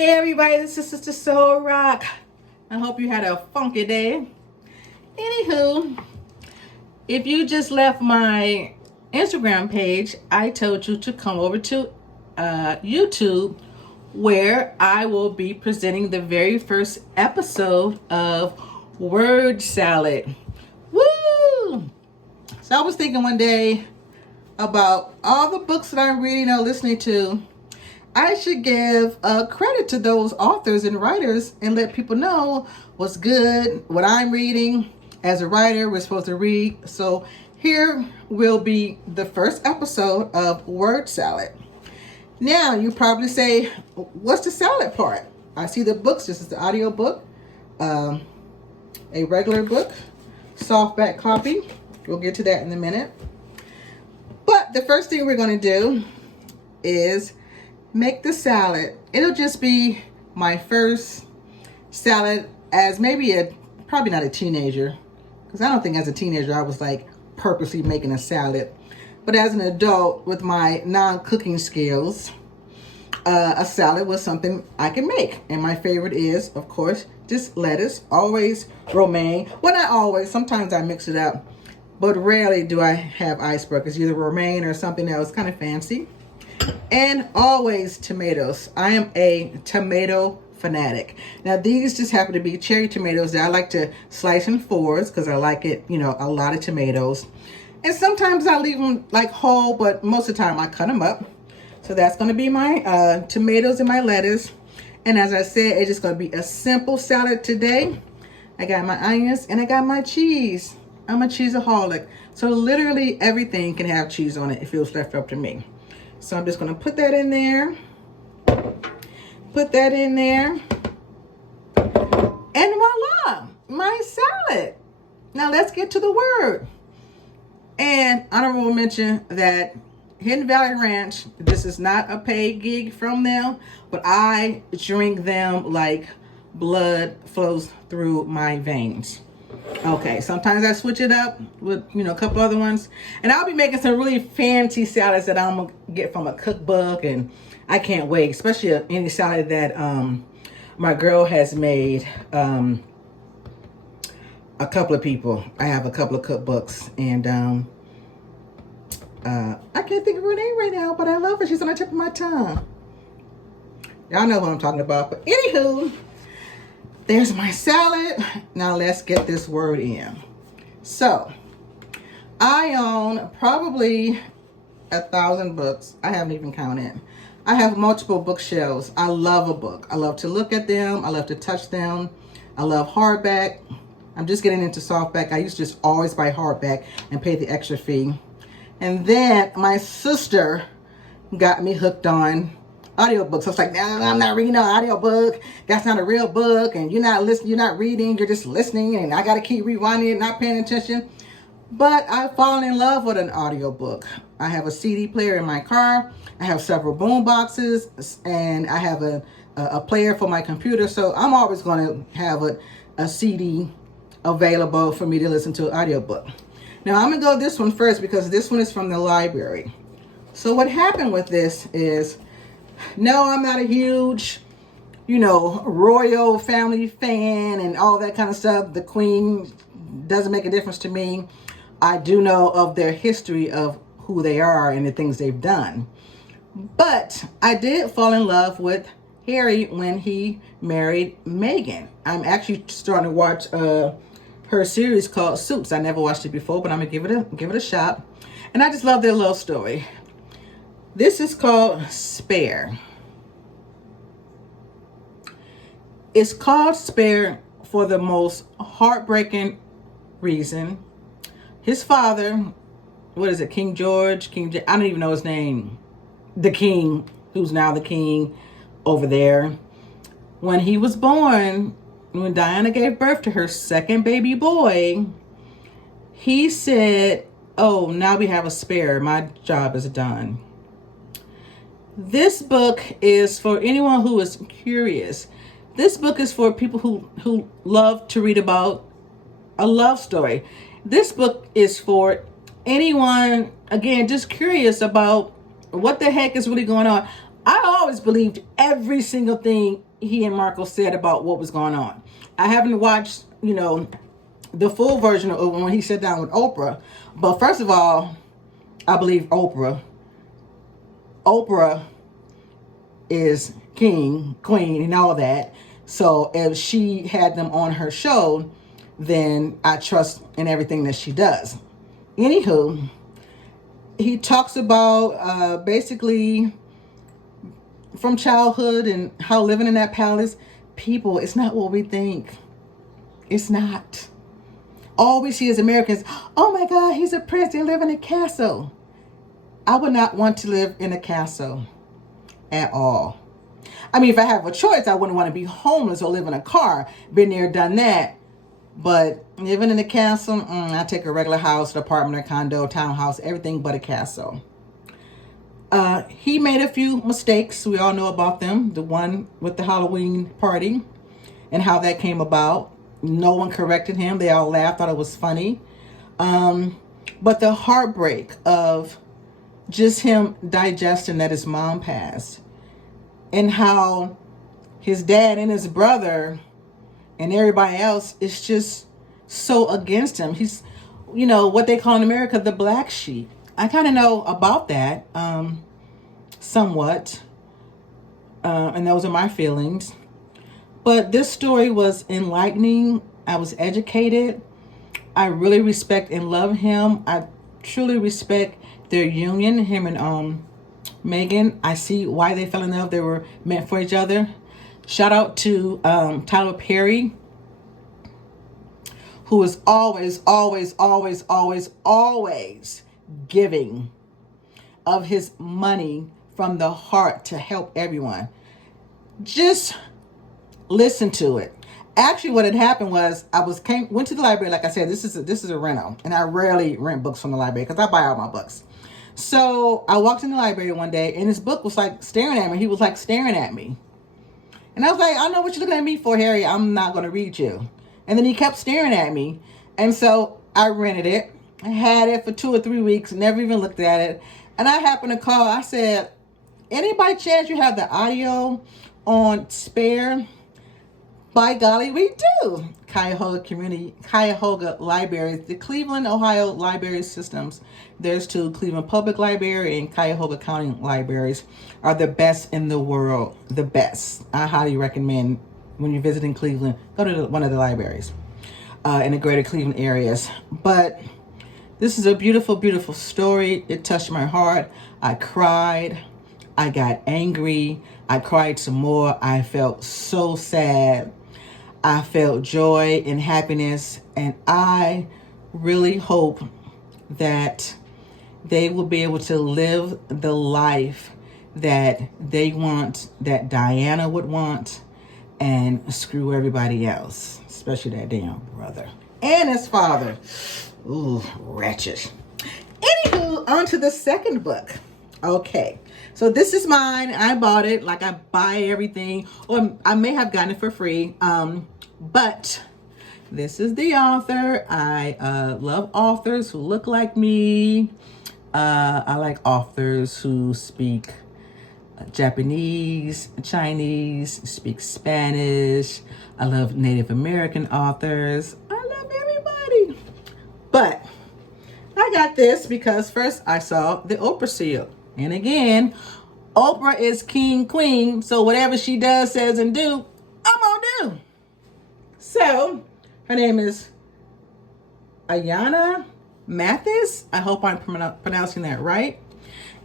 Hey everybody, this is Sister Soul Rock. I hope you had a funky day. Anywho, if you just left my Instagram page, I told you to come over to YouTube, where I will be presenting the very first episode of Word Salad. Woo! So I was thinking one day about all the books that I'm reading or listening to. I should give credit to those authors and writers and let people know what's good, what I'm reading. As a writer, we're supposed to read. So here will be the first episode of Word Salad. Now, you probably say, what's the salad part? I see the books. This is the audio book, a regular book, softback copy. We'll get to that in a minute. But the first thing we're going to do is make the salad. It'll just be my first salad as probably not a teenager, because I don't think as a teenager I was like purposely making a salad. But as an adult with my non-cooking skills, a salad was something I can make. And my favorite is, of course, just lettuce, always romaine. Well, not always. Sometimes I mix it up. But rarely do I have iceberg. It's either romaine or something else kind of fancy. And always tomatoes. I am a tomato fanatic. Now these just happen to be cherry tomatoes that I like to slice in fours because I like it, a lot of tomatoes. And sometimes I leave them like whole, but most of the time I cut them up. So that's going to be my tomatoes and my lettuce. And as I said, it's just going to be a simple salad today. I got my onions and I got my cheese. I'm a cheeseaholic. So literally everything can have cheese on it if it was left up to me. So I'm just going to put that in there. Put that in there. And voila, my salad. Now let's get to the word. And honorable mention that Hidden Valley Ranch, this is not a paid gig from them, but I drink them like blood flows through my veins. Okay, sometimes I switch it up with, a couple other ones. And I'll be making some really fancy salads that I'm going to get from a cookbook. And I can't wait, especially any salad that my girl has made. A couple of people. I have a couple of cookbooks. And I can't think of her name right now, but I love her. She's on the tip of my tongue. Y'all know what I'm talking about. But anywho, there's my salad. Now let's get this word in. So, I own probably 1,000 books. I haven't even counted. I have multiple bookshelves. I love a book. I love to look at them. I love to touch them. I love hardback. I'm just getting into softback. I used to just always buy hardback and pay the extra fee. And then my sister got me hooked on audiobooks. I was like, nah, I'm not reading an audiobook. That's not a real book. And you're not listening, you're not reading, you're just listening. And I got to keep rewinding it, not paying attention. But I've fallen in love with an audiobook. I have a CD player in my car. I have several boom boxes. And I have a player for my computer. So I'm always going to have a CD available for me to listen to an audiobook. Now I'm going to go this one first because this one is from the library. So what happened with this is, no, I'm not a huge, royal family fan and all that kind of stuff. The Queen doesn't make a difference to me. I do know of their history of who they are and the things they've done. But I did fall in love with Harry when he married Meghan. I'm actually starting to watch her series called Suits. I never watched it before, but I'm gonna give it a shot. And I just love their love story. This is called Spare. It's called Spare for the most heartbreaking reason. His father, what is it, King George? I don't even know his name. The king, who's now the king over there. When he was born, when Diana gave birth to her second baby boy, he said, oh, now we have a spare. My job is done. This book is for anyone who is curious. This book is for people who love to read about a love story. This book is for anyone, again, just curious about what the heck is really going on. I always believed every single thing he and Marco said about what was going on. I haven't watched, the full version of when he sat down with Oprah. But first of all, I believe Oprah is king, queen, and all that. So if she had them on her show, then I trust in everything that she does. Anywho, he talks about basically from childhood and how living in that palace, people, it's not what we think. It's not. All we see as Americans, oh my God, he's a prince, they live in a castle. I would not want to live in a castle at all. I mean, if I have a choice, I wouldn't want to be homeless or live in a car. Been there, done that. But living in a castle, I take a regular house, an apartment, a condo, townhouse, everything but a castle. He made a few mistakes. We all know about them. The one with the Halloween party and how that came about. No one corrected him. They all laughed, thought it was funny. But the heartbreak of just him digesting that his mom passed, and how his dad and his brother and everybody else is just so against him. He's, what they call in America, the black sheep. I kind of know about that, somewhat. And those are my feelings. But this story was enlightening. I was educated. I really respect and love him. I truly respect their union, him and Meghan. I see why they fell in love. They were meant for each other. Shout out to Tyler Perry, who is always, always, always, always, always giving of his money from the heart to help everyone. Just listen to it. Actually, what had happened was I went to the library. Like I said, this is a rental, and I rarely rent books from the library because I buy all my books. So I walked in the library one day, and his book was like staring at me. He was like staring at me, and I was like, I know what you're looking at me for, Harry. I'm not going to read you. And then he kept staring at me, and so I rented it. I had it for 2 or 3 weeks, never even looked at it. And I happened to call. I said, "Anybody chance you have the audio on spare?" By golly, we do. Cuyahoga Libraries, the Cleveland, Ohio Library Systems. There's 2, Cleveland Public Library and Cuyahoga County Libraries are the best in the world. The best. I highly recommend when you're visiting Cleveland, go to one of the libraries in the greater Cleveland areas. But this is a beautiful, beautiful story. It touched my heart. I cried. I got angry. I cried some more. I felt so sad. I felt joy and happiness, and I really hope that they will be able to live the life that they want, that Diana would want, and screw everybody else, especially that damn brother and his father. Ooh, wretched. Anywho, on to the second book. Okay, so this is mine. I bought it like I buy everything, or I may have gotten it for free. But this is the author. I love authors who look like me. I like authors who speak Japanese, Chinese, speak Spanish. I love Native American authors. I love everybody. But I got this because first I saw the Oprah seal. And again, Oprah is king, queen. So whatever she does, says, and do, I'm gonna do. So her name is Ayana Mathis. I hope I'm pronouncing that right.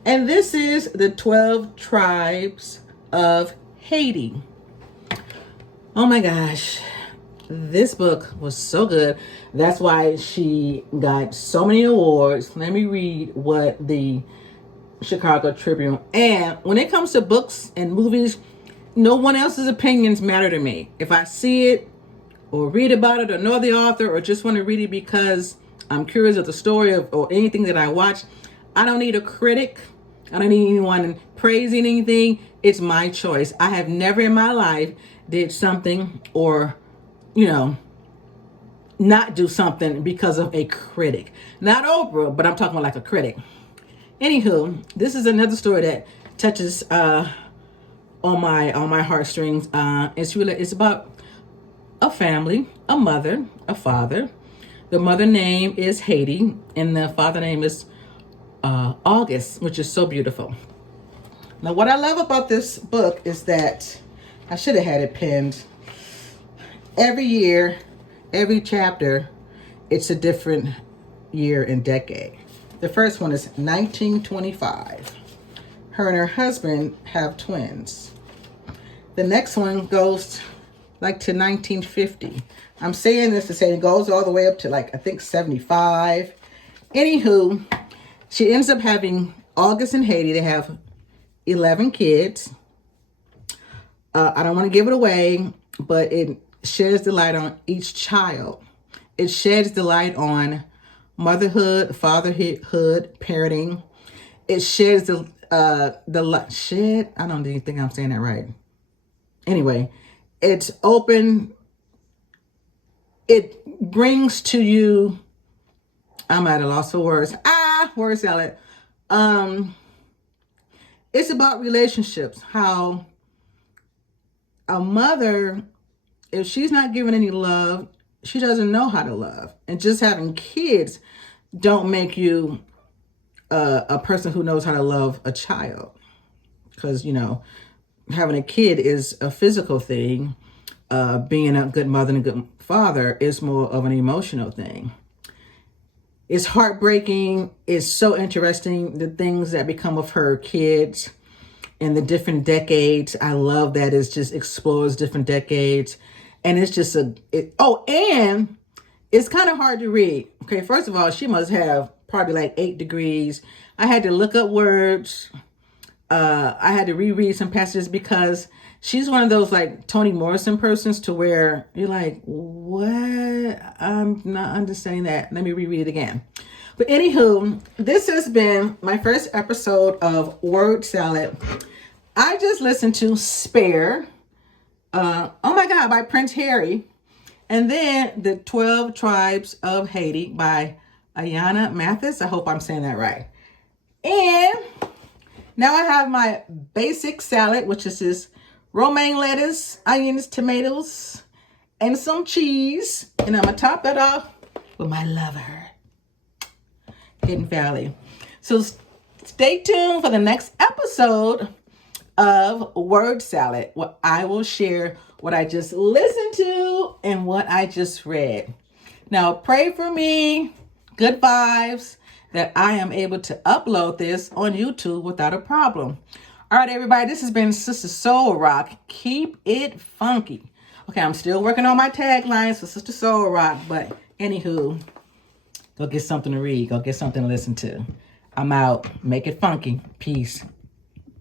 And this is the 12 Tribes of Haiti. Oh my gosh. This book was so good. That's why she got so many awards. Let me read what the Chicago Tribune. And when it comes to books and movies, no one else's opinions matter to me. If I see it or read about it or know the author or just want to read it because I'm curious of the story or anything that I watch, I don't need a critic. I don't need anyone praising anything. It's my choice. I have never in my life did something or, not do something because of a critic. Not Oprah, but I'm talking about like a critic. Anywho, this is another story that touches on my heartstrings. It's about a family, a mother, a father. The mother name is Haiti, and the father name is August, which is so beautiful. Now, what I love about this book is that I should have had it pinned. Every year, every chapter, it's a different year and decade. The first one is 1925. Her and her husband have twins. The next one goes like to 1950. I'm saying this to say it goes all the way up to like, I think 75. Anywho, she ends up having August and Haiti. They have 11 kids. I don't want to give it away, but it sheds the light on each child. It sheds the light on motherhood, fatherhood, parenting. It sheds the light. Shed? I don't even think I'm saying that right. Anyway, it's open. It brings to you. I'm at a loss for words. Word salad. It's about relationships. How a mother, if she's not giving any love, she doesn't know how to love. And just having kids don't make you a person who knows how to love a child. Because, you know, having a kid is a physical thing. Being a good mother and a good father is more of an emotional thing. It's heartbreaking. It's so interesting, the things that become of her kids in the different decades. I love that it just explores different decades. And it's just and it's kind of hard to read. Okay, first of all, she must have probably like 8 degrees. I had to look up words. I had to reread some passages because she's one of those like Toni Morrison persons to where you're like, what? I'm not understanding that. Let me reread it again. But anywho, this has been my first episode of Word Salad. I just listened to Spare, oh my God, by Prince Harry. And then The 12 Tribes of Haiti by Ayana Mathis. I hope I'm saying that right. And now I have my basic salad, which is this romaine lettuce, onions, tomatoes, and some cheese. And I'm going to top that off with my lover, Hidden Valley. So stay tuned for the next episode of Word Salad, where I will share what I just listened to and what I just read. Now, pray for me, good vibes, that I am able to upload this on YouTube without a problem. All right, everybody, this has been Sister Soul Rock. Keep it funky. Okay, I'm still working on my taglines for Sister Soul Rock, but anywho, go get something to read. Go get something to listen to. I'm out. Make it funky. Peace.